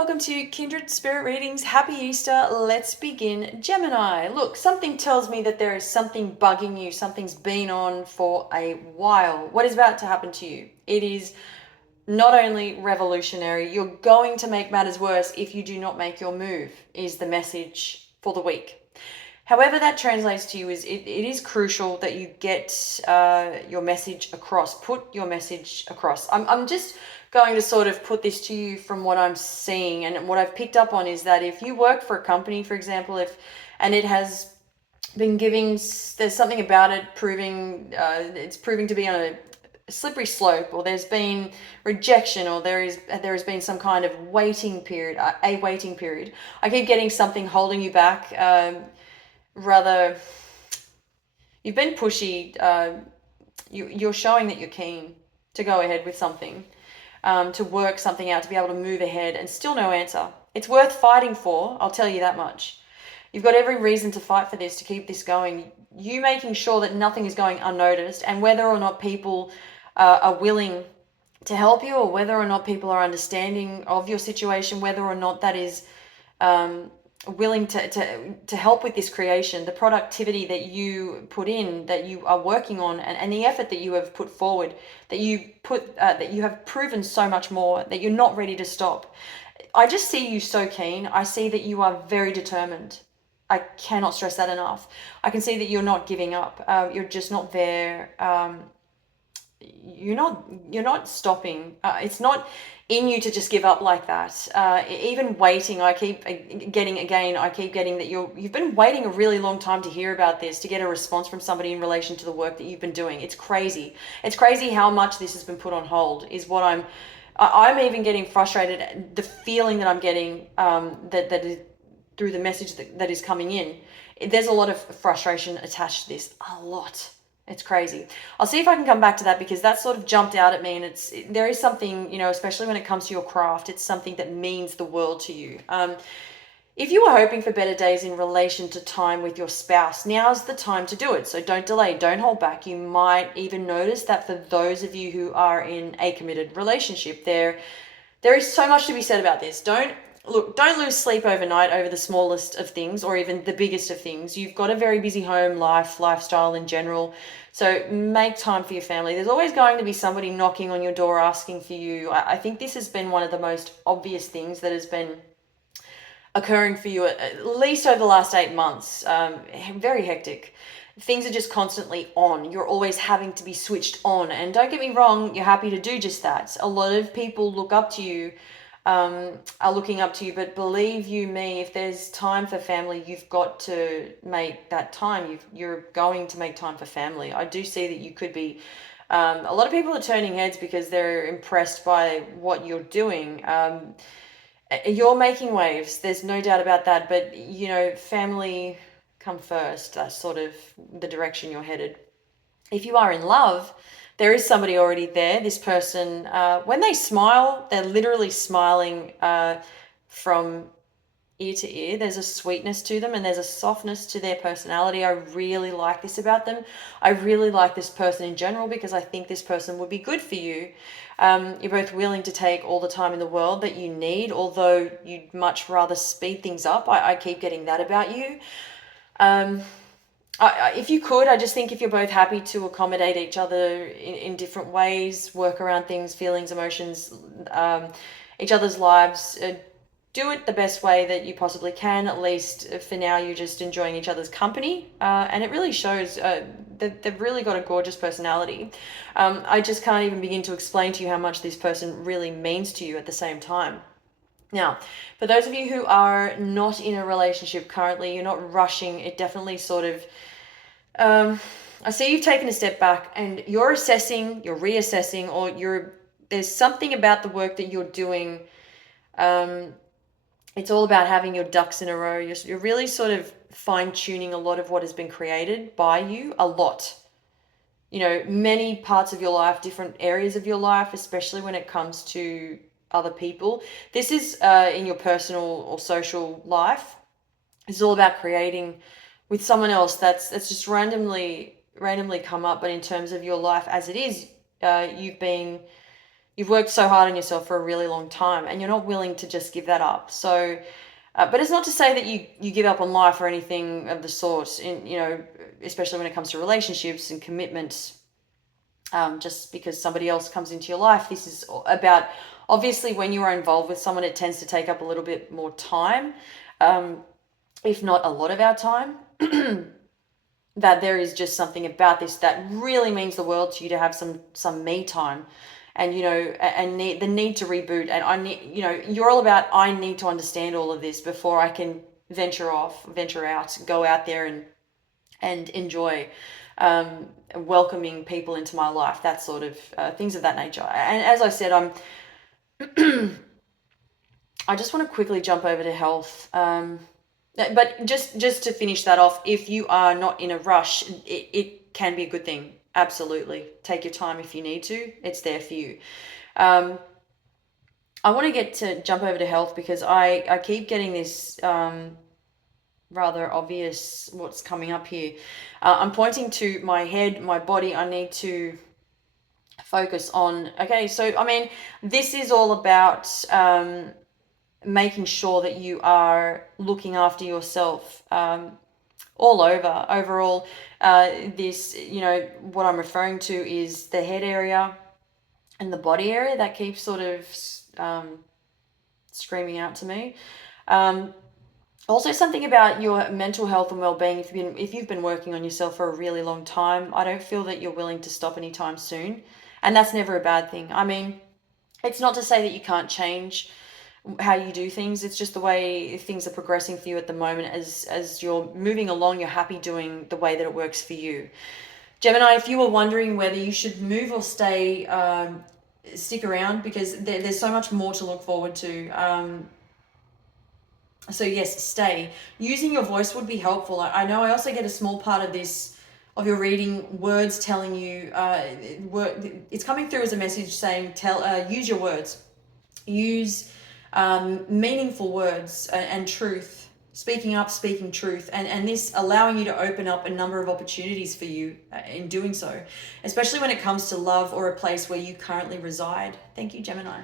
welcome to Kindred Spirit Readings. Happy Easter. Let's begin. Gemini, look, something tells me that there is something bugging you. Something's been on for a while. What is about to happen to you? It is not only revolutionary, you're going to make matters worse if you do not make your move, is the message for the week. However that translates to you is it is crucial that you get your message across. Put your message across. I'm just going to sort of put this to you from what I'm seeing, and what I've picked up on is that if you work for a company, for example, and it has been giving, there's something about it proving it's proving to be on a slippery slope, or there's been rejection, or there has been some kind of waiting period, a waiting period. I keep getting something holding you back. Rather, you've been pushy. You're showing that you're keen to go ahead with something, to work something out, to be able to move ahead, and still no answer. It's worth fighting for, I'll tell you that much. You've got every reason to fight for this, to keep this going. You making sure that nothing is going unnoticed, and whether or not people are willing to help you, or whether or not people are understanding of your situation, whether or not that is willing to help with this creation, the productivity that you put in, that you are working on, and the effort that you have put forward, that you have proven so much more, that you're not ready to stop. I just see you so keen. I see that you are very determined. I cannot stress that enough. I can see that you're not giving up. You're just not there. You're not stopping. It's not in you to just give up like that. Even waiting, I keep getting that you've been waiting a really long time to hear about this, to get a response from somebody in relation to the work that you've been doing. It's crazy. It's crazy how much this has been put on hold, is what I'm even getting frustrated. The feeling that I'm getting, that is through the message that is coming in. There's a lot of frustration attached to this, a lot. It's crazy. I'll see if I can come back to that, because that sort of jumped out at me, and there is something, especially when it comes to your craft, it's something that means the world to you. If you are hoping for better days in relation to time with your spouse, now's the time to do it. So don't delay, don't hold back. You might even notice that for those of you who are in a committed relationship, there is so much to be said about this. Don't lose sleep overnight over the smallest of things, or even the biggest of things. You've got a very busy home life, lifestyle in general. So make time for your family. There's always going to be somebody knocking on your door asking for you. I think this has been one of the most obvious things that has been occurring for you at least over the last 8 months. Very hectic. Things are just constantly on. You're always having to be switched on. And don't get me wrong, you're happy to do just that. A lot of people look up to you, are looking up to you, but believe you me, if there's time for family, you've got to make that time. You're going to make time for family. I do see that you could be, a lot of people are turning heads because they're impressed by what you're doing. You're making waves, there's no doubt about that, but family come first. That's sort of the direction you're headed. If you are in love, there is somebody already there. This person, when they smile, they're literally smiling from ear to ear. There's a sweetness to them, and there's a softness to their personality. I really like this about them. I really like this person in general, because I think this person would be good for you. You're both willing to take all the time in the world that you need, although you'd much rather speed things up. I keep getting that about you. If you could, I just think if you're both happy to accommodate each other in different ways, work around things, feelings, emotions, each other's lives, do it the best way that you possibly can. At least for now, you're just enjoying each other's company. And it really shows that they've really got a gorgeous personality. I just can't even begin to explain to you how much this person really means to you at the same time. Now, for those of you who are not in a relationship currently, you're not rushing. It definitely sort of, I see you've taken a step back, and you're assessing, you're reassessing, or there's something about the work that you're doing. It's all about having your ducks in a row. You're really sort of fine-tuning a lot of what has been created by you, a lot. Many parts of your life, different areas of your life, especially when it comes to other people. This is in your personal or social life. It's all about creating with someone else that's just randomly come up. But in terms of your life as it is, you've been you've worked so hard on yourself for a really long time, and you're not willing to just give that up. So, but it's not to say that you give up on life or anything of the sort. In especially when it comes to relationships and commitment. Just because somebody else comes into your life, this is about, obviously, when you are involved with someone, it tends to take up a little bit more time, um, if not a lot of our time. That there is just something about this that really means the world to you, to have some me time, and the need to reboot. And I need, you're all about, I need to understand all of this before I can venture out, go out there and enjoy, welcoming people into my life, that sort of, things of that nature. And as I said, I just want to quickly jump over to health. But just to finish that off, if you are not in a rush, it can be a good thing. Absolutely. Take your time if you need to. It's there for you. I want to jump over to health because I keep getting this, rather obvious what's coming up here. I'm pointing to my head, my body. I need to focus on. Okay, so I mean, this is all about, making sure that you are looking after yourself, all over. Overall, this, what I'm referring to is the head area and the body area that keeps sort of, screaming out to me. Also, something about your mental health and well-being. If you've been working on yourself for a really long time, I don't feel that you're willing to stop anytime soon, and that's never a bad thing. I mean, it's not to say that you can't change how you do things. It's just the way things are progressing for you at the moment. As you're moving along, you're happy doing the way that it works for you. Gemini, if you were wondering whether you should move or stay, stick around, because there's so much more to look forward to. So yes, stay. Using your voice would be helpful. I know I also get a small part of this, of your reading, words telling you, it's coming through as a message saying, use your words. Use, meaningful words, and truth, speaking up, speaking truth, and this allowing you to open up a number of opportunities for you, in doing so, especially when it comes to love or a place where you currently reside. Thank you, Gemini.